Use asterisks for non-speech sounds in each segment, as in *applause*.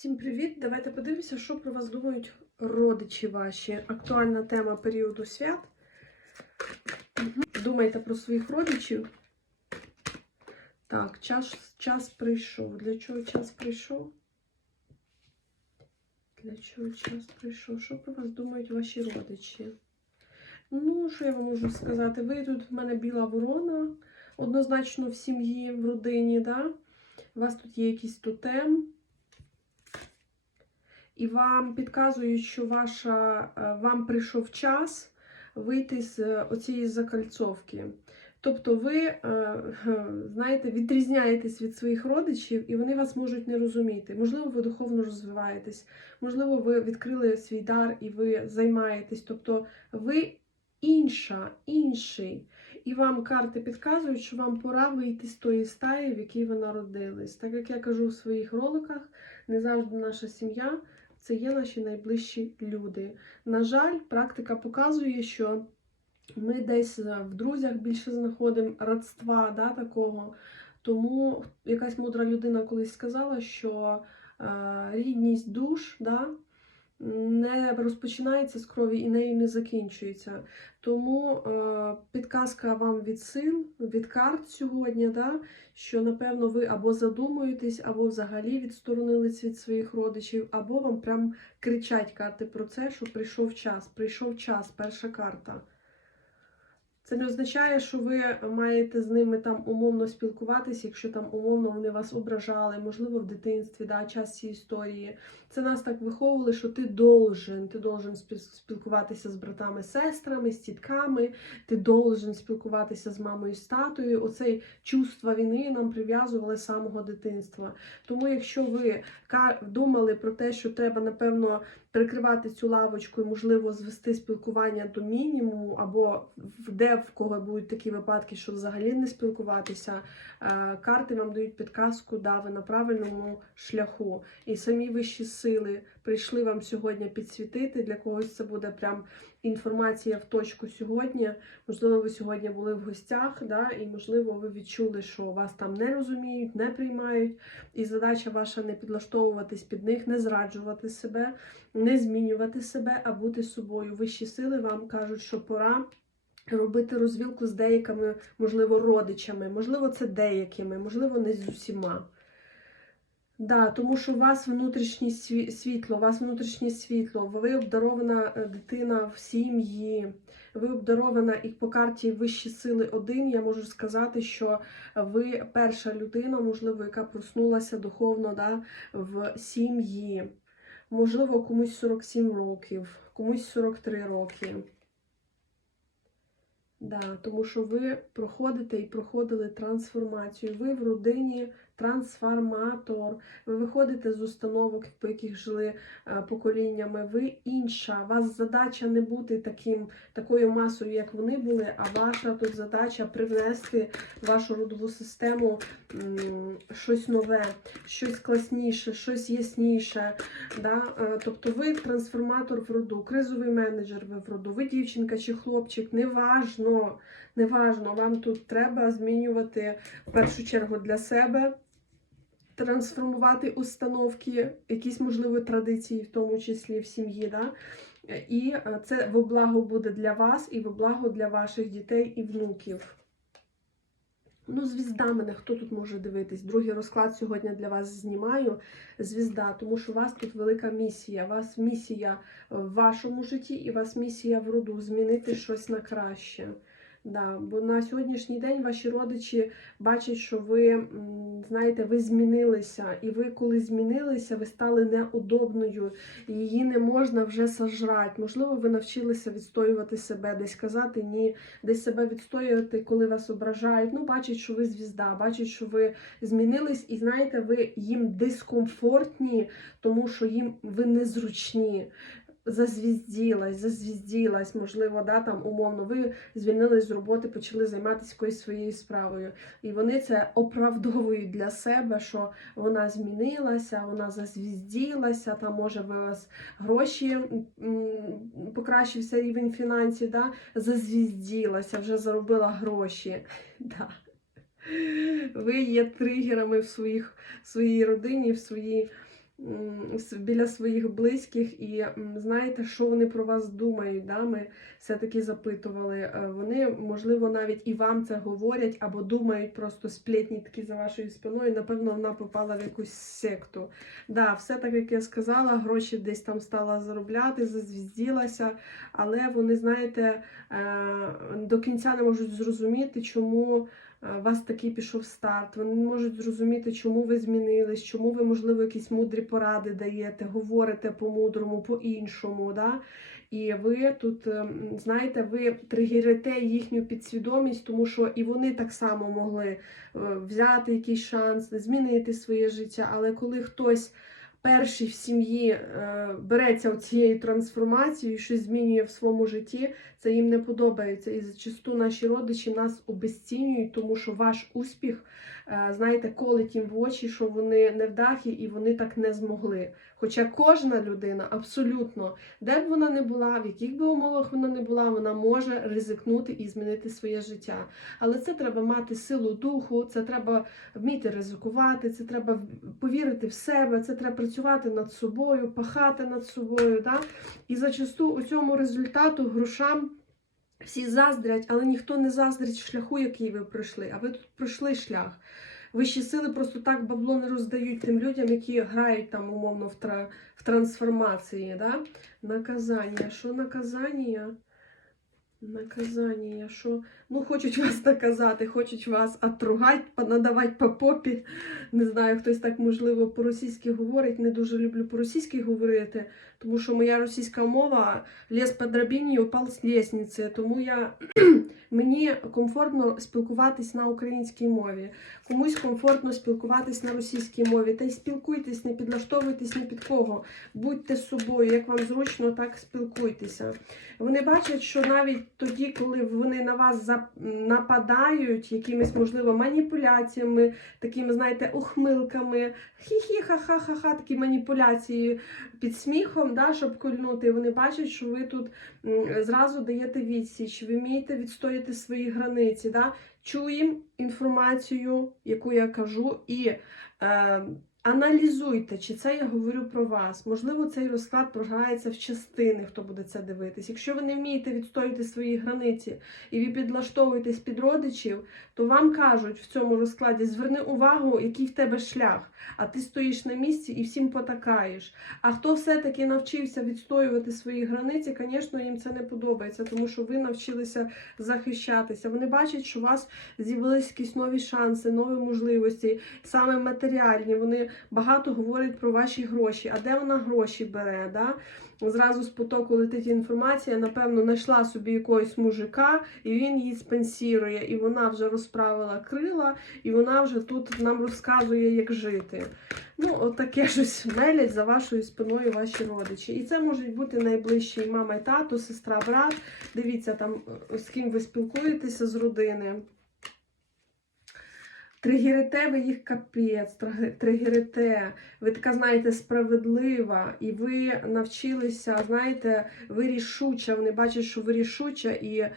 Всім привіт! Давайте подивимося, що про вас думають родичі ваші. Актуальна тема періоду свят. Думайте про своїх родичів. Так, час, час прийшов. Для чого час прийшов? Для чого час прийшов? Що про вас думають ваші родичі? Ну, що я вам можу сказати? Ви тут в мене біла ворона, однозначно в сім'ї, в родині, да? У вас тут є якийсь тотем. І вам підказують, що ваша, е, вам прийшов час вийти з е, оцієї закальцовки. Тобто ви, е, знаєте, відрізняєтесь від своїх родичів, і вони вас можуть не розуміти. Можливо, ви духовно розвиваєтесь, можливо, ви відкрили свій дар і ви займаєтесь. Тобто ви інша, інший. І вам карти підказують, що вам пора вийти з тої стаї, в якій ви народились. Так як я кажу в своїх роликах, не завжди наша сім'я це є наші найближчі люди. На жаль, практика показує, що ми десь в друзях більше знаходимо родства да, такого. Тому якась мудра людина колись сказала, що е, рідність душ да, не розпочинається з крові і нею не закінчується. Тому е, підказка вам від сил, від карт сьогодні, да, що напевно ви або задумуєтесь, або взагалі відсторонились від своїх родичів, або вам прям кричать карти про це, що прийшов час. Прийшов час, перша карта. Це не означає, що ви маєте з ними там умовно спілкуватися, якщо там умовно вони вас ображали, можливо, в дитинстві, да, час цієї історії. Це нас так виховували, що ти должен, ти должен спілкуватися з братами, сестрами, з тітками, ти должен спілкуватися з мамою, з татою. Оцей чувство війни нам прив'язували з самого дитинства. Тому, якщо ви думали про те, що треба, напевно, прикривати цю лавочку і, можливо, звести спілкування до мінімуму, або де в кого будуть такі випадки, що взагалі не спілкуватися, е, карти вам дають підказку, да, ви на правильному шляху. І самі вищі сили прийшли вам сьогодні підсвітити. Для когось це буде прям інформація в точку сьогодні. Можливо, ви сьогодні були в гостях, да, і можливо, ви відчули, що вас там не розуміють, не приймають. І задача ваша не підлаштовуватись під них, не зраджувати себе, не змінювати себе, а бути собою. Вищі сили вам кажуть, що пора. Робити розвілку з деякими, можливо, родичами, можливо, це деякими, можливо, не з усіма. Да, тому що у вас внутрішнє світло, у вас внутрішнє світло, ви обдарована е, дитина в сім'ї, ви обдарована і по карті вищі сили один. Я можу сказати, що ви перша людина, можливо, яка проснулася духовно да, в сім'ї. Можливо, комусь 47 років, комусь 43 роки. Да, тому що ви проходите і проходили трансформацію. Ви в родині трансформатор. Ви виходите з установок, по яких жили е, поколіннями. Ви інша. Вас задача не бути таким, такою масою, як вони були, а ваша тут задача привнести в вашу родову систему щось нове, щось класніше, щось ясніше. Да? Е, Тобто ви трансформатор в роду, кризовий менеджер ви в роду, ви дівчинка чи хлопчик, неважно, неважно, вам тут треба змінювати в першу чергу для себе. Трансформувати установки, якісь можливі традиції, в тому числі в сім'ї. Да? І е, це во благо буде для вас і во благо для ваших дітей і внуків. Ну, звізда мене, хто тут може дивитись? Другий розклад сьогодні для вас знімаю. Звізда, тому що у вас тут велика місія. У вас місія в вашому житті і у вас місія в роду змінити щось на краще. Да, бо на сьогоднішній день ваші родичі бачать, що ви знаєте, ви змінилися, і ви, коли змінилися, ви стали неудобною, і її не можна вже сожрати. Можливо, ви навчилися відстоювати себе, десь казати ні, десь себе відстоювати, коли вас ображають. Ну, бачать, що ви звізда, бачать, що ви змінились, і знаєте, ви їм дискомфортні, тому що їм ви незручні. Зазвізділась, зазвізділась, можливо, да, там умовно, ви звільнились з роботи, почали займатися якоюсь своєю справою. І вони це оправдовують для себе, що вона змінилася, вона зазвізділася, там може ви вас гроші покращився рівень фінансів, да, зазвізділася, вже заробила гроші. *laughs* Да. Ви є тригерами в своїх, в своїй родині, в своїй біля своїх близьких, і знаєте, що вони про вас думають. Да? Ми все-таки запитували. Е, Вони, можливо, навіть і вам це говорять, або думають просто сплетні такі за вашою спиною. Напевно, вона попала в якусь секту. Да, все так, як я сказала, гроші десь там стала заробляти, зазвізділася, але вони, знаєте, е, до кінця не можуть зрозуміти, чому у вас такий пішов старт. Вони не можуть зрозуміти, чому ви змінились, чому ви, можливо, якісь мудрі поради даєте, говорите по-мудрому, по-іншому. Да? І ви тут, ем, знаєте, ви тригерите їхню підсвідомість, тому що і вони так само могли е, взяти якийсь шанс, змінити своє життя. Але коли хтось перший в сім'ї е, береться цією трансформацією, щось змінює в своєму житті, це їм не подобається. І зачасту наші родичі нас обезцінюють, тому що ваш успіх, знаєте, колить їм в очі, що вони невдахи і вони так не змогли. Хоча кожна людина абсолютно, де б вона не була, в яких би умовах вона не була, вона може ризикнути і змінити своє життя. Але це треба мати силу духу, це треба вміти ризикувати, це треба повірити в себе, це треба працювати над собою, пахати над собою. Да? І зачасту у цьому результату грошам. Всі заздрять, але ніхто не заздрить шляху, який ви пройшли. А ви тут пройшли шлях. Вищі сили просто так бабло не роздають тим людям, які грають там умовно в, тра... в трансформації. Да? Наказання. Що наказання? Наказання, що ну хочуть вас наказати, хочуть вас отругати, понадавати по попі. Не знаю, хтось так можливо по-російськи говорить. Не дуже люблю по-російськи говорити, тому що моя російська мова ліз по драбині і упав з лісниці. Тому я *clears throat* мені комфортно спілкуватись на українській мові. Комусь комфортно спілкуватись на російській мові. Та й спілкуйтесь, не підлаштовуйтесь ні під кого. Будьте з собою, як вам зручно, так спілкуйтеся. Вони бачать, що навіть тоді, коли вони на вас нападають якимись, можливо, маніпуляціями, такими, знаєте, ухмилками, хі-хі, ха-ха-ха-ха, такі маніпуляції під сміхом, да, щоб кольнути. Вони бачать, що ви тут зразу даєте відсіч, ви вмієте відстояти свої границі. Да? Чуємо інформацію, яку я кажу, і е, аналізуйте, чи це я говорю про вас. Можливо, цей розклад програється в частини, хто буде це дивитись. Якщо ви не вмієте відстояти свої границі і ви підлаштовуєтесь під родичів, то вам кажуть в цьому розкладі: зверни увагу, який в тебе шлях, а ти стоїш на місці і всім потакаєш. А хто все-таки навчився відстоювати свої границі, звісно, їм це не подобається, тому що ви навчилися захищатися. Вони бачать, що у вас з'явились якісь нові шанси, нові можливості, саме матеріальні. Вони багато говорять про ваші гроші. А де вона гроші бере? Да? Зразу з потоку летить інформація, напевно, знайшла собі якогось мужика, і він її спенсірує, і вона вже розправила крила, і вона вже тут нам розказує, як жити. Ну, от таке щось мелять за вашою спиною ваші родичі. І це можуть бути найближчі мама, і тато, сестра, брат. Дивіться, там з ким ви спілкуєтеся з родини. Тригерите ви їх капець, тригерите. Ви така, знаєте, справедлива, і ви навчилися, знаєте, ви рішуча. Вони бачать, що ви рішуча, і е,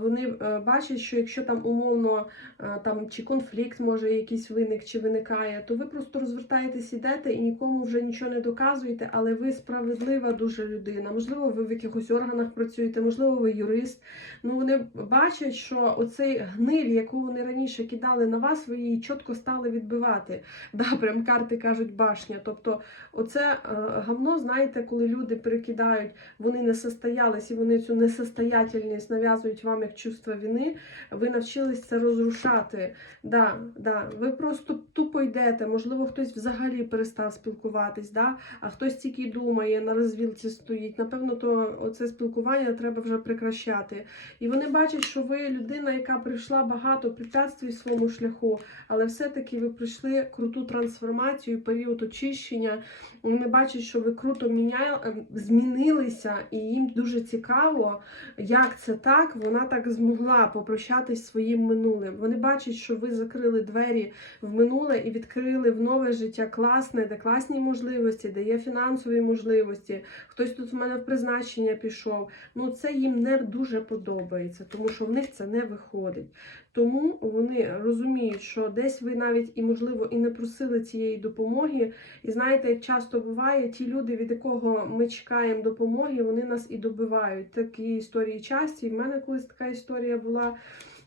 вони е, бачать, що якщо там умовно е, там чи конфлікт може якийсь виник, чи виникає, то ви просто розвертаєтесь, ідете і нікому вже нічого не доказуєте, але ви справедлива дуже людина. Можливо, ви в якихось органах працюєте, можливо, ви юрист. Ну вони бачать, що оцей гниль, яку вони раніше кидали на вас, її чітко стали відбивати. *laughs* Да, прям карти кажуть башня. Тобто, оце е, гавно, знаєте, коли люди перекидають, вони не состоялись і вони цю несостоятельність нав'язують вам як чувство вини. Ви навчились це розрушати. Да, да, ви просто тупо йдете. Можливо, хтось взагалі перестав спілкуватись, да? а хтось тільки думає, на розвілці стоїть. Напевно, то оце спілкування треба вже прекращати. І вони бачать, що ви людина, яка пройшла багато препятствий в своєму шляху, але все-таки ви пройшли круту трансформацію, період очищення. Вони бачать, що ви круто міняли, ем, змінилися, і їм дуже цікаво, як це так. Вона так змогла попрощатись своїм минулим. Вони бачать, що ви закрили двері в минуле і відкрили в нове життя класне, де класні можливості, де є фінансові можливості. Хтось тут в мене в призначення пішов. Ну це їм не дуже подобається, тому що в них це не виходить. Тому вони розуміють, що десь ви навіть і, можливо, і не просили цієї допомоги. І знаєте, як часто буває, ті люди, від якого ми чекаємо допомоги, вони нас і добивають. Такі історії часті. І в мене колись така історія була.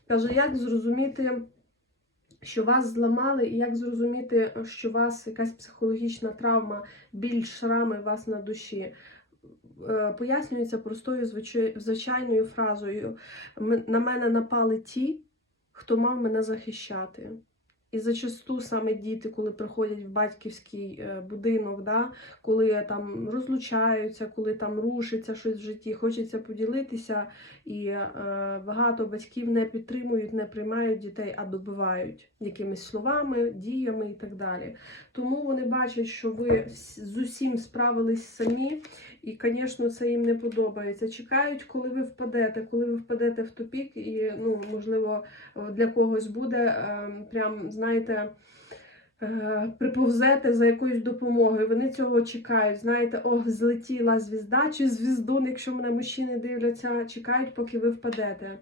Каже, як зрозуміти, що вас зламали, і як зрозуміти, що у вас якась психологічна травма, біль, шрами вас на душі. Е, Пояснюється простою звичайною фразою: на мене напали ті, хто мав мене захищати. І зачасту саме діти, коли приходять в батьківський е, будинок, да, коли там розлучаються, коли там рушиться щось в житті, хочеться поділитися, і е, багато батьків не підтримують, не приймають дітей, а добивають якимись словами, діями і так далі. Тому вони бачать, що ви з усім справились самі, і, звісно, це їм не подобається. Чекають, коли ви впадете, коли ви впадете в тупік, і ну, можливо, для когось буде е, прям, знаєте. е, Приповзете за якоюсь допомогою, вони цього чекають. Знаєте, ох, злетіла звізда чи звіздун, якщо мене мужчини дивляться, чекають, поки ви впадете.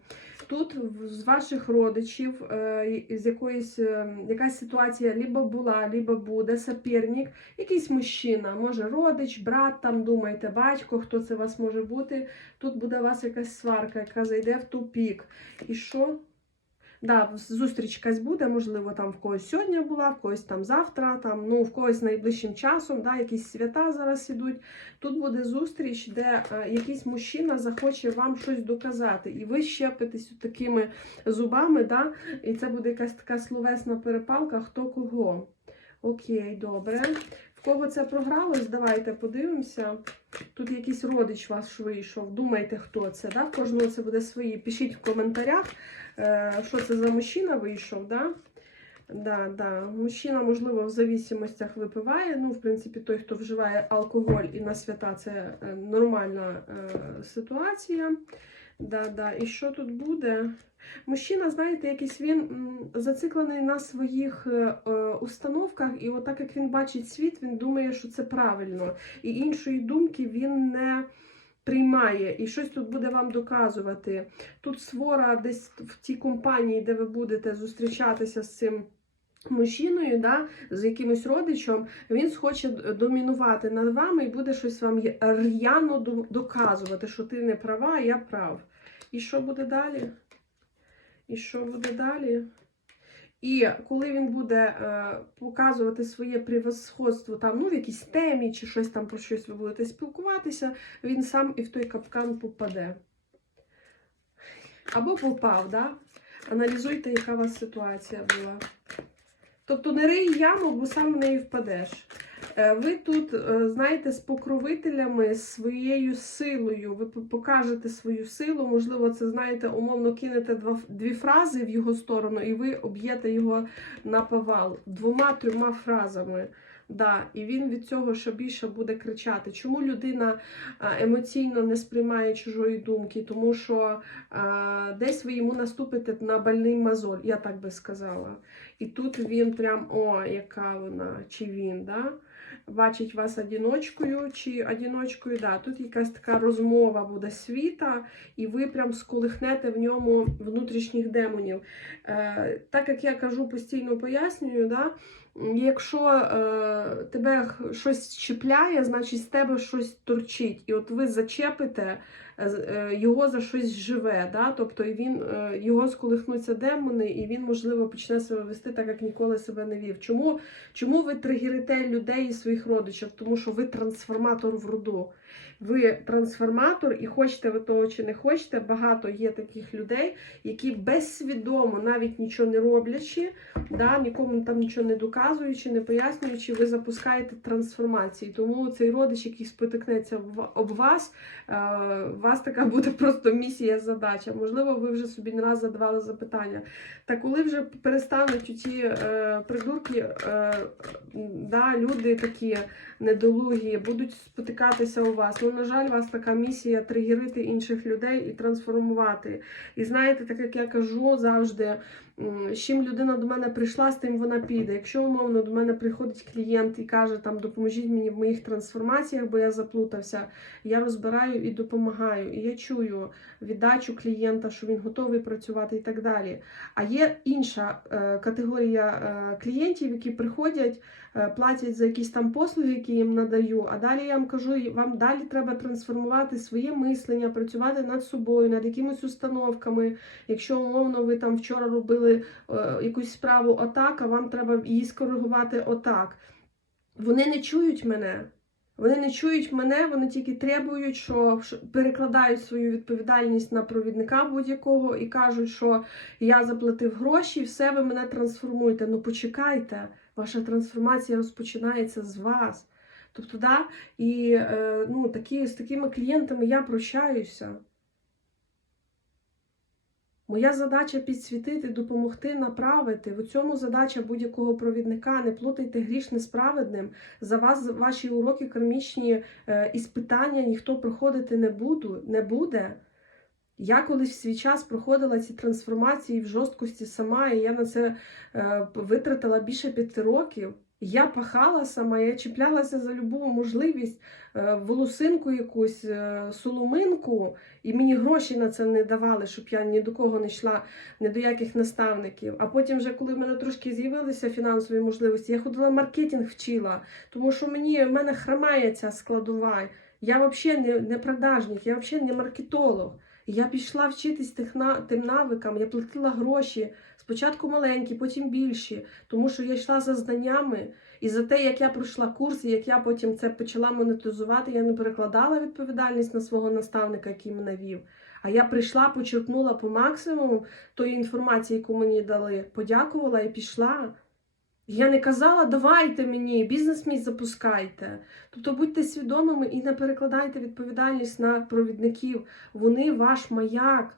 Тут з ваших родичів е, з якоїсь е, якась ситуація либо була, либо буде соперник, якийсь мужчина, може родич, брат, там думаєте, батько, хто це у вас може бути. Тут буде у вас якась сварка, яка зайде в тупік. І що? Да, зустріч якась буде, можливо, там в когось сьогодні була, в когось там завтра, там, ну, в когось найближчим часом, да, якісь свята зараз ідуть. Тут буде зустріч, де е, якийсь мужчина захоче вам щось доказати, і ви щепитесь такими зубами, да, і це буде якась така словесна перепалка, хто кого. Окей, добре. В кого це програлось, давайте подивимося. Тут якийсь родич ваш вийшов. Думайте, хто це. Да? В кожного це буде свої. Пишіть в коментарях, що це за мужчина вийшов. Да? Да, да. Мужчина, можливо, в зависимостях випиває. Ну, в принципі, той, хто вживає алкоголь і на свята, це е, нормальна е, ситуація. Да, да. І що тут буде? Мужчина, знаєте, якийсь він зациклений на своїх е, е, установках, і отак як він бачить світ, він думає, що це правильно. І іншої думки він не приймає. І щось тут буде вам доказувати. Тут свора десь в тій компанії, де ви будете зустрічатися з цим. Мужчиною, да, з якимось родичем, він схоче домінувати над вами і буде щось вам р'яно доказувати, що ти не права, а я прав. І що буде далі? І що буде далі? І коли він буде е, показувати своє превосходство там, ну, в якійсь темі чи щось там про щось ви будете спілкуватися, він сам і в той капкан попаде. Або попав, да? Аналізуйте, яка у вас ситуація була. Тобто не рий яму, бо сам в неї впадеш. Е, Ви тут, е, знаєте, з покровителями, своєю силою, ви покажете свою силу, можливо, це, знаєте, умовно кинете два, дві фрази в його сторону, і ви об'єте його на повал двома-трьома фразами. Да, і він від цього ще більше буде кричати. Чому людина емоційно не сприймає чужої думки? Тому що а, десь ви йому наступите на больний мозоль, я так би сказала. І тут він прям, о, яка вона, чи він, да? Бачить вас одіночкою чи одіночкою. Да. Тут якась така розмова буде світа, і ви прям сколихнете в ньому внутрішніх демонів. Е, так як я кажу, постійно пояснюю, да? якщо е, тебе щось чіпляє, значить з тебе щось торчить. І от ви зачепите його за щось живе. Да? Тобто він, е, його сколихнуться демони, і він, можливо, почне себе вести так, як ніколи себе не вів. Чому, чому ви тригерите людей і своїх родичів? Тому що ви трансформатор в роду. Ви трансформатор, і хочете ви того чи не хочете, багато є таких людей, які безсвідомо, навіть нічого не роблячи, да, нікому там нічого не доказуючи, не пояснюючи, ви запускаєте трансформації. Тому цей родич, який спотикнеться об вас, е, у вас така буде просто місія, задача. Можливо, ви вже собі не раз задавали запитання. Та коли вже перестануть ті е, придурки, е, да, люди такі недолугі, будуть спотикатися у вас. Ну, на жаль, у вас така місія тригерити інших людей і трансформувати. І знаєте, так як я кажу завжди, з чим людина до мене прийшла, з тим вона піде. Якщо умовно до мене приходить клієнт і каже, там допоможіть мені в моїх трансформаціях, бо я заплутався, я розбираю і допомагаю. І я чую віддачу клієнта, що він готовий працювати і так далі. А є інша е, категорія е, клієнтів, які приходять, е, платять за якісь там послуги, які їм надаю. А далі я вам кажу, вам далі треба трансформувати своє мислення, працювати над собою, над якимись установками. Якщо умовно ви там вчора робили е, якусь справу отак, а вам треба її скоригувати отак. Вони не чують мене. Вони не чують мене, вони тільки требують, що перекладають свою відповідальність на провідника будь-якого і кажуть, що я заплатив гроші, все ви мене трансформуєте. Ну почекайте, ваша трансформація розпочинається з вас. Тобто, да, і е, ну, такі, з такими клієнтами я прощаюся. Моя задача підсвітити, допомогти, направити. В цьому задача будь-якого провідника. Не плутайте грішне з праведним. За вас ваші уроки кармічні е, іспитання ніхто проходити не, буду, не буде. Я колись в свій час проходила ці трансформації в жорсткості сама, і я на це е, витратила більше п'яти років. Я пахала сама, я чіплялася за любу можливість, е, волосинку якусь, е, соломинку, і мені гроші на це не давали, щоб я ні до кого не йшла, ні до яких наставників. А потім, вже коли в мене трошки з'явилися фінансові можливості, я ходила маркетинг вчила, тому що мені в мене хромає ця складова. Я взагалі не, не продажник, я взагалі не маркетолог. Я пішла вчитись тих на, тим навикам, я платила гроші, спочатку маленькі, потім більші, тому що я йшла за знаннями. І за те, як я пройшла курс, і як я потім це почала монетизувати, я не перекладала відповідальність на свого наставника, який мене вів. А я прийшла, почерпнула по максимуму тої інформації, яку мені дали, подякувала і пішла. Я не казала, давайте мені, бізнес мій запускайте. Тобто будьте свідомими і не перекладайте відповідальність на провідників. Вони ваш маяк.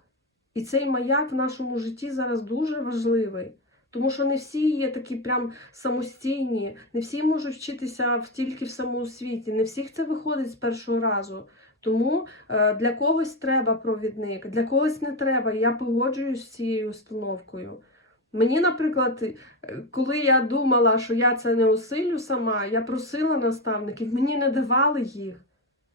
І цей маяк в нашому житті зараз дуже важливий. Тому що не всі є такі прям самостійні, не всі можуть вчитися тільки в самоосвіті, не всіх це виходить з першого разу. Тому е, для когось треба провідник, для когось не треба. Я погоджуюсь з цією установкою. Мені, наприклад, е, коли я думала, що я це не осилю сама, я просила наставників, мені не давали їх.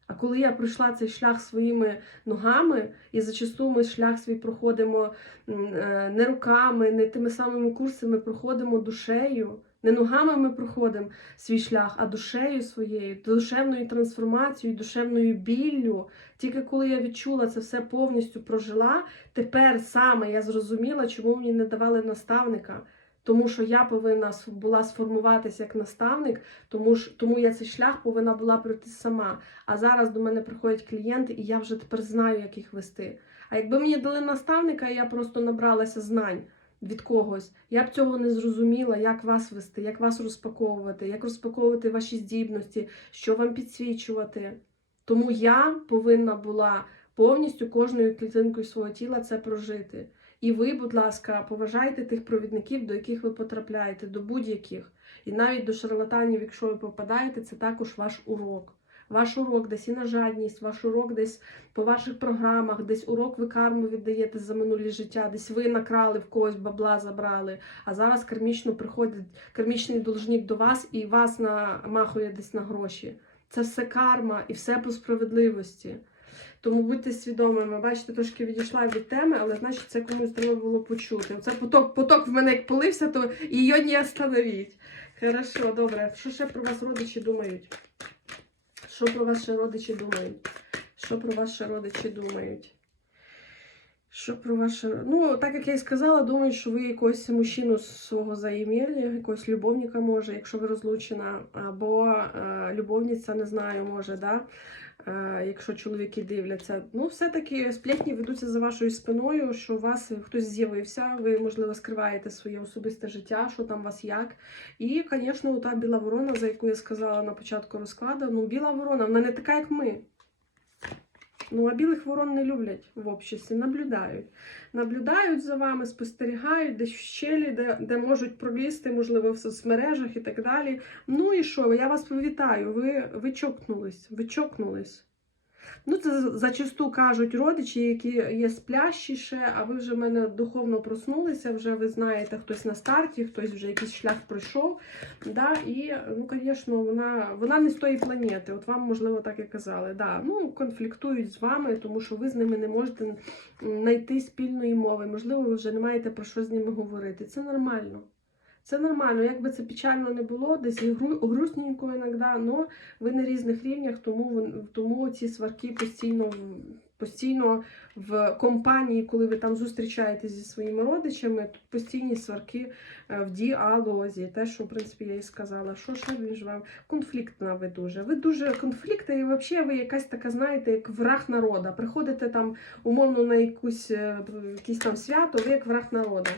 А коли я пройшла цей шлях своїми ногами, і зачасту ми шлях свій проходимо е, не руками, не тими самими курсами, проходимо душею. Не ногами ми проходимо свій шлях, а душею своєю, душевною трансформацією, душевною біллю. Тільки коли я відчула це все повністю прожила, тепер саме я зрозуміла, чому мені не давали наставника. Тому що я повинна була сформуватися як наставник, тому ж тому я цей шлях повинна була пройти сама. А зараз до мене приходять клієнти, і я вже тепер знаю, як їх вести. А якби мені дали наставника, я просто набралася знань від когось, я б цього не зрозуміла, як вас вести, як вас розпаковувати, як розпаковувати ваші здібності, що вам підсвічувати. Тому я повинна була повністю кожною клітинкою свого тіла це прожити. І ви, будь ласка, поважайте тих провідників, до яких ви потрапляєте, до будь-яких. І навіть до шарлатанів, якщо ви попадаєте, це також ваш урок. Ваш урок десь і на жадність, ваш урок десь по ваших програмах, десь урок ви карму віддаєте за минулі життя, десь ви накрали в когось бабла забрали, а зараз кармічно приходить кармічний должник до вас і вас намахує десь на гроші. Це все карма і все по справедливості. Тому будьте свідомими. Бачите, трошки відійшла від теми, але значить це комусь треба було почути. Це поток, поток в мене як полився, то її не остановіть. Хорошо, добре. Що ще про вас родичі думають? Що про ще родичі думають? Що про ще родичі думають? Що про ваше. Ну, так як я і сказала, думаю, що ви якогось мужчину свого заімели, якогось любовника може, якщо ви розлучена, або е, любовниця, не знаю, може, да? Якщо чоловіки дивляться. Ну, все-таки сплетні ведуться за вашою спиною, що у вас хтось з'явився, ви, можливо, скриваєте своє особисте життя, що там у вас як. І, звісно, та біла ворона, за яку я сказала на початку розкладу, ну, біла ворона, вона не така, як ми. Ну, а білих ворон не люблять в обществі, наблюдають. Наблюдають за вами, спостерігають десь в щелі, де, де можуть пролізти, можливо, в соцмережах і так далі. Ну і що? Я вас привітаю, ви, ви чокнулись, ви чокнулись. Ну, це зачасту кажуть родичі, які є сплящіше, а ви вже в мене духовно проснулися, вже ви знаєте, хтось на старті, хтось вже якийсь шлях пройшов. Да? І, ну, звісно, вона, вона не з тої планети. От вам, можливо, так і казали. Да. Ну, конфліктують з вами, тому що ви з ними не можете знайти спільної мови. Можливо, ви вже не маєте про що з ними говорити. Це нормально. Це нормально, як би це печально не було, десь гру- грустненько іноді, але ви на різних рівнях, тому, тому ці сварки постійно, постійно в компанії, коли ви там зустрічаєтесь зі своїми родичами, тут постійні сварки е, в діалозі. Те, що, в принципі, я і сказала, що ще між вами конфліктна ви дуже. Ви дуже конфліктна, і взагалі ви якась така, знаєте, як враг народа. Приходите там умовно на якусь, е, якісь там свято, ви як враг народа.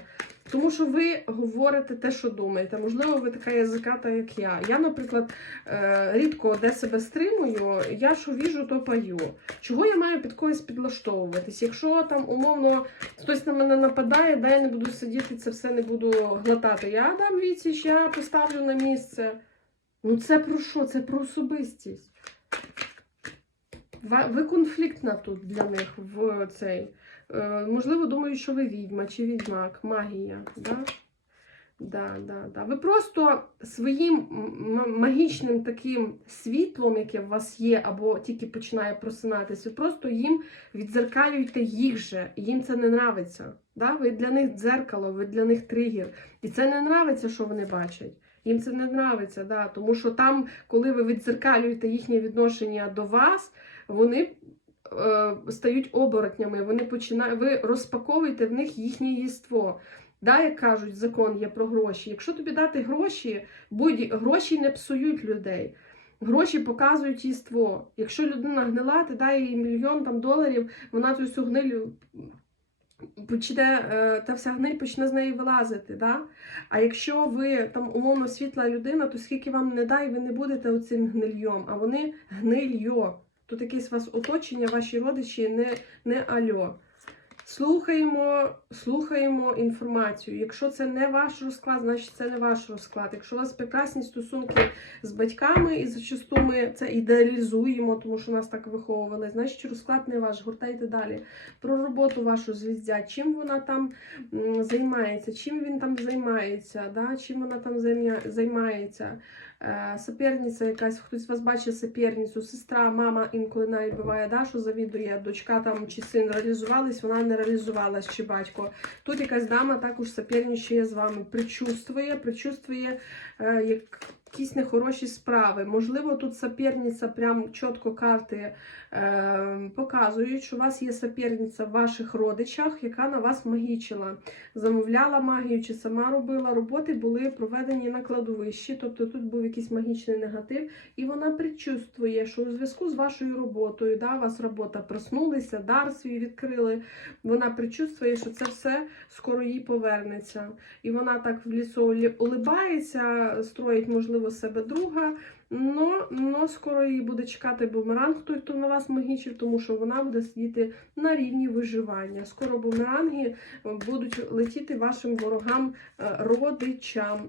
Тому що ви говорите те, що думаєте. Можливо, ви така язиката, як я. Я, наприклад, е, рідко де себе стримую, я що віжу, то паю. Чого я маю під когось підлаштовуватись? Якщо там умовно хтось на мене нападає, да я не буду сидіти, це все не буду глотати. Я дам відсіч, я поставлю на місце. Ну це про що? Це про особистість. Ви конфліктна тут для них в цей. Е, Можливо, думають, що ви відьма чи відьмак, магія. Да? Да, да, да. Ви просто своїм магічним таким світлом, яке в вас є, або тільки починає просинатись, ви просто їм відзеркалюєте їх же, їм це не нравиться. Да? Ви для них дзеркало, ви для них тригер. І це не нравиться, що вони бачать. Їм це не нравиться, да. тому що там, коли ви відзеркалюєте їхнє відношення до вас, вони стають оборотнями, вони починають, ви розпаковуєте в них їхнє єство. Да, як кажуть, закон є про гроші. Якщо тобі дати гроші, будь гроші не псують людей. Гроші показують єство. Якщо людина гнила, ти дай їй мільйон там, доларів, вона ту всю гниль почне, е, та вся гниль почне з неї вилазити. Да? А якщо ви там умовно світла людина, то скільки вам не дай, ви не будете оцим гнильйом, а вони гнильйо. Тут якесь вас оточення, ваші родичі не, не альо. Слухаємо, слухаємо інформацію. Якщо це не ваш розклад, значить це не ваш розклад. Якщо у вас прекрасні стосунки з батьками, і зачасту ми це ідеалізуємо, тому що нас так виховували, значить розклад не ваш. Гуртайте далі. Про роботу вашу звіздя, чим вона там займається, чим він там займається, да? чим вона там займається. Е, Соперниця якась, хтось вас бачить соперницю, сестра, мама інколи навіть буває, да, що завідує, дочка там чи син реалізувались, вона не реалізувалась, чи батько. Тут якась дама також соперничає з вами, причувствує, причувствує е, якісь нехороші справи. Можливо, тут соперниця, прям чітко карти е, показують, що у вас є соперниця в ваших родичах, яка на вас магічила замовляла магію чи сама робила. Роботи були проведені на кладовищі, тобто тут був якийсь магічний негатив, і вона предчувствує, що у зв'язку з вашою роботою, да, у вас робота проснулися, дар свій відкрили. Вона предчувствує, що це все скоро їй повернеться. І вона так в лісу улибається, строїть, можливо, себе друга. Но, но скоро її буде чекати бумеранг, той, хто на вас магічив, тому що вона буде сидіти на рівні виживання. Скоро бумеранги будуть летіти вашим ворогам е, родичам,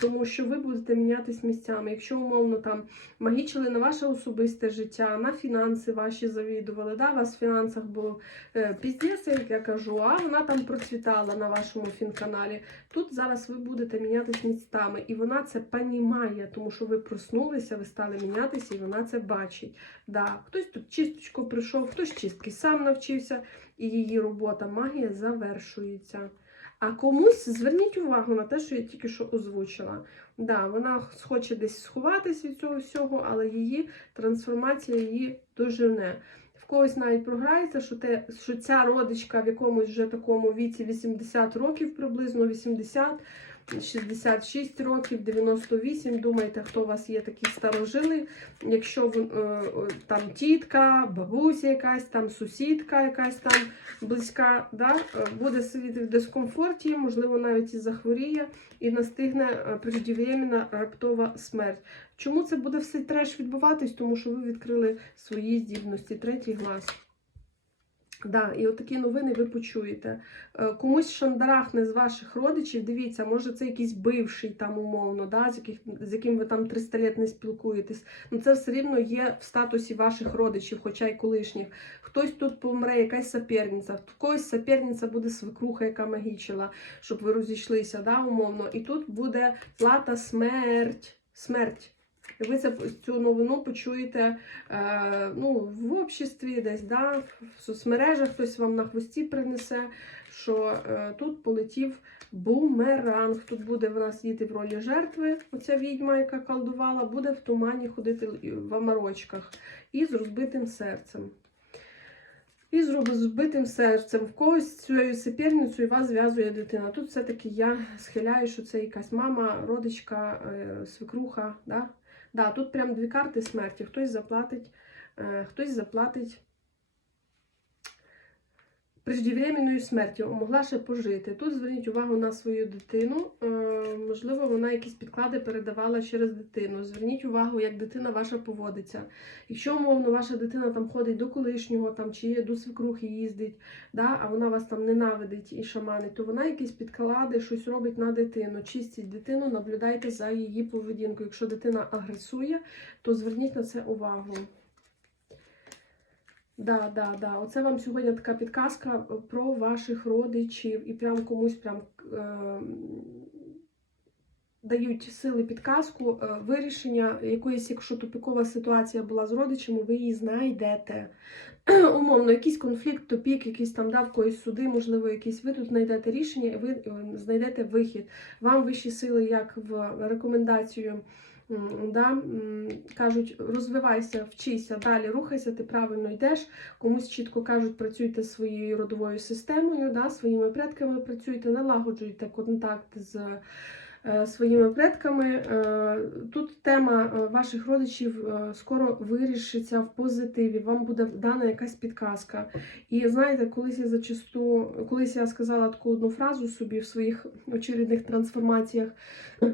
тому що ви будете мінятись місцями. Якщо умовно там магічили на ваше особисте життя, на фінанси ваші завідували, да, вас в фінансах був е, піздець, як я кажу, а вона там процвітала на вашому фінканалі. Тут зараз ви будете мінятись місцями, і вона це понімає, тому що ви проснулися, ви стали мінятися, і вона це бачить. Да, хтось тут чисточку прийшов, хтось чистки сам навчився, і її робота магія завершується. А комусь зверніть увагу на те, що я тільки що озвучила. Да, вона хоче десь сховатись від цього всього, але її трансформація її дожене. В когось навіть програється, що, те, що ця родичка в якомусь вже такому віці 80 років, приблизно 80, 66 років, 98. Думайте, хто у вас є такі старожили. Якщо е, там тітка, бабуся якась, там сусідка якась там близька, да, е, буде сидіти в дискомфорті, можливо, навіть і захворіє, і настигне е, преждевременна раптова смерть. Чому це буде все треш відбуватись? Тому що ви відкрили свої здібності, третій глаз. Да, і от такі новини ви почуєте. Е, Комусь шандарахне з ваших родичів, дивіться, може це якийсь бивший там умовно, да, з, яких, з яким ви там 300 літ не спілкуєтесь. Ну це все рівно є в статусі ваших родичів, хоча й колишніх. Хтось тут помре, якась соперниця, в когось соперниця буде свекруха, яка магічила, щоб ви розійшлися, да, умовно. І тут буде плата смерть. Смерть. І ви цю новину почуєте е, ну, в обществі, десь да, в соцмережах хтось вам на хвості принесе, що е, тут полетів бумеранг. Тут буде в нас діти в ролі жертви, оця відьма, яка колдувала, буде в тумані ходити в амарочках і з розбитим серцем. І з розбитим серцем. В когось цією суперницею вас зв'язує дитина. Тут все-таки я схиляю, що це якась мама, родичка, е, свекруха. Да? Да, тут прям дві карти смерті. Хтось заплатить, хтось заплатить преждевременною смертю, могла ще пожити. Тут зверніть увагу на свою дитину. Е, можливо, вона якісь підклади передавала через дитину. Зверніть увагу, як дитина ваша поводиться. Якщо, умовно, ваша дитина там ходить до колишнього там, чи до свекрухи їздить, да, а вона вас там ненавидить і шаманить, то вона якісь підклади, щось робить на дитину. Чистіть дитину, наблюдайте за її поведінкою. Якщо дитина агресує, то зверніть на це увагу. Да, да, да. Оце вам сьогодні така підказка про ваших родичів і прям комусь прям е, дають сили підказку, е, вирішення якоїсь, якщо тупікова ситуація була з родичами, ви її знайдете. *clears throat* Умовно, якийсь конфлікт, тупік, якийсь там да, когось суди, можливо, якісь ви тут знайдете рішення, і ви е, знайдете вихід. Вам вищі сили, як в рекомендацію. Да, кажуть, розвивайся, вчися, далі рухайся, ти правильно йдеш. Комусь чітко кажуть, працюйте своєю родовою системою, да, своїми предками працюйте, налагоджуйте контакт з своїми предками. Е, Тут тема е, ваших родичів е, скоро вирішиться в позитиві. Вам буде дана якась підказка. І знаєте, колись я зачасту, колись я сказала таку одну фразу собі в своїх очередних трансформаціях.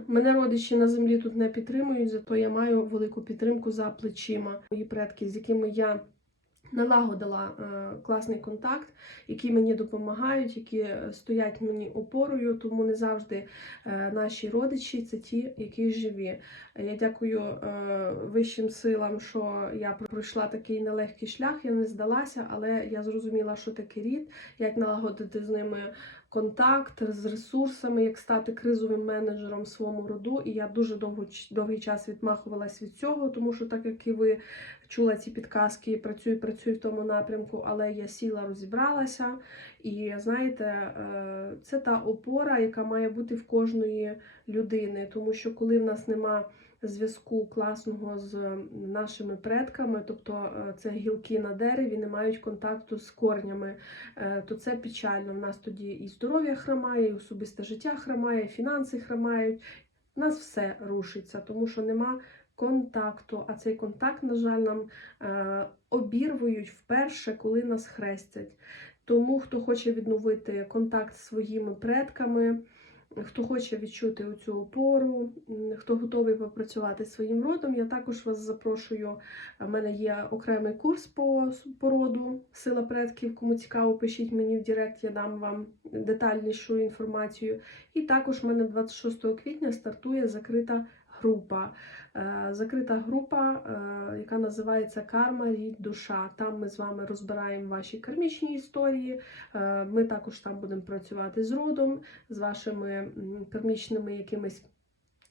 Мене родичі на землі тут не підтримують, зато я маю велику підтримку за плечима. Мої предки, з якими я налагодила е, класний контакт, які мені допомагають, які стоять мені опорою, тому не завжди е, наші родичі це ті, які живі. Я дякую е, вищим силам, що я пройшла такий нелегкий шлях, я не здалася, але я зрозуміла, що таке рід, як налагодити з ними контакт з ресурсами, як стати кризовим менеджером в своєму роду. І я дуже довго, довгий час відмахувалась від цього, тому що, так як і ви чула ці підказки, працюю, працюю в тому напрямку, але я сіла, розібралася. І знаєте, е, це та опора, яка має бути в кожної людини, тому що коли в нас нема зв'язку класного з нашими предками, тобто е, це гілки на дереві, не мають контакту з корнями, е, то це печально. В нас тоді і здоров'я хромає, і особисте життя хромає, і фінанси хромають. У нас все рушиться, тому що нема контакту. А цей контакт, на жаль, нам е, обірвують вперше, коли нас хрестять. Тому хто хоче відновити контакт з своїми предками. Хто хоче відчути цю опору, хто готовий попрацювати своїм родом, я також вас запрошую. У мене є окремий курс по породу Сила предків. Кому цікаво, пишіть мені в Директ, я дам вам детальнішу інформацію. І також в мене 26 квітня стартує закрита група. Е, Закрита група, е, яка називається Карма рід душа. Там ми з вами розбираємо ваші кармічні історії. Е, Ми також там будемо працювати з родом, з вашими кармічними якимись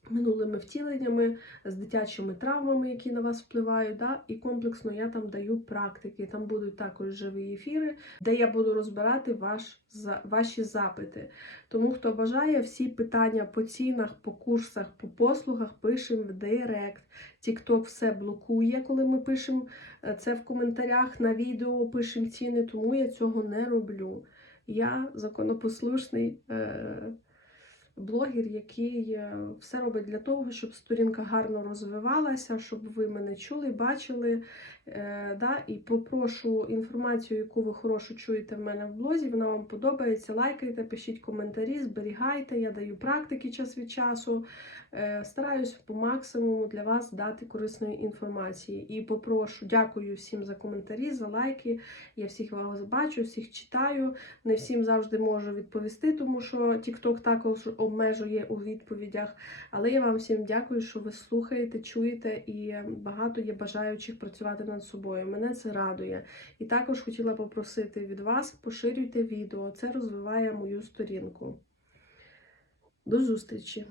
минулими втіленнями, з дитячими травмами, які на вас впливають. Да? І комплексно я там даю практики. Там будуть також живі ефіри, де я буду розбирати ваш, ваші запити. Тому, хто бажає, всі питання по цінах, по курсах, по послугах пишемо в директ. TikTok все блокує, коли ми пишемо е, це в коментарях на відео, пишемо ціни, тому я цього не роблю. Я законопослушний. Е- блогер, який е, все робить для того, щоб сторінка гарно розвивалася, щоб ви мене чули, бачили. Е, да, і попрошу інформацію, яку ви хорошу чуєте в мене в блозі, вона вам подобається. Лайкайте, пишіть коментарі, зберігайте. Я даю практики час від часу. Е, Стараюсь по максимуму для вас дати корисної інформації. І попрошу, дякую всім за коментарі, за лайки. Я всіх вас бачу, всіх читаю. Не всім завжди можу відповісти, тому що TikTok також обмежує у відповідях. Але я вам всім дякую, що ви слухаєте, чуєте, і багато є бажаючих працювати над собою. Мене це радує. І також хотіла попросити від вас поширюйте відео. Це розвиває мою сторінку. До зустрічі!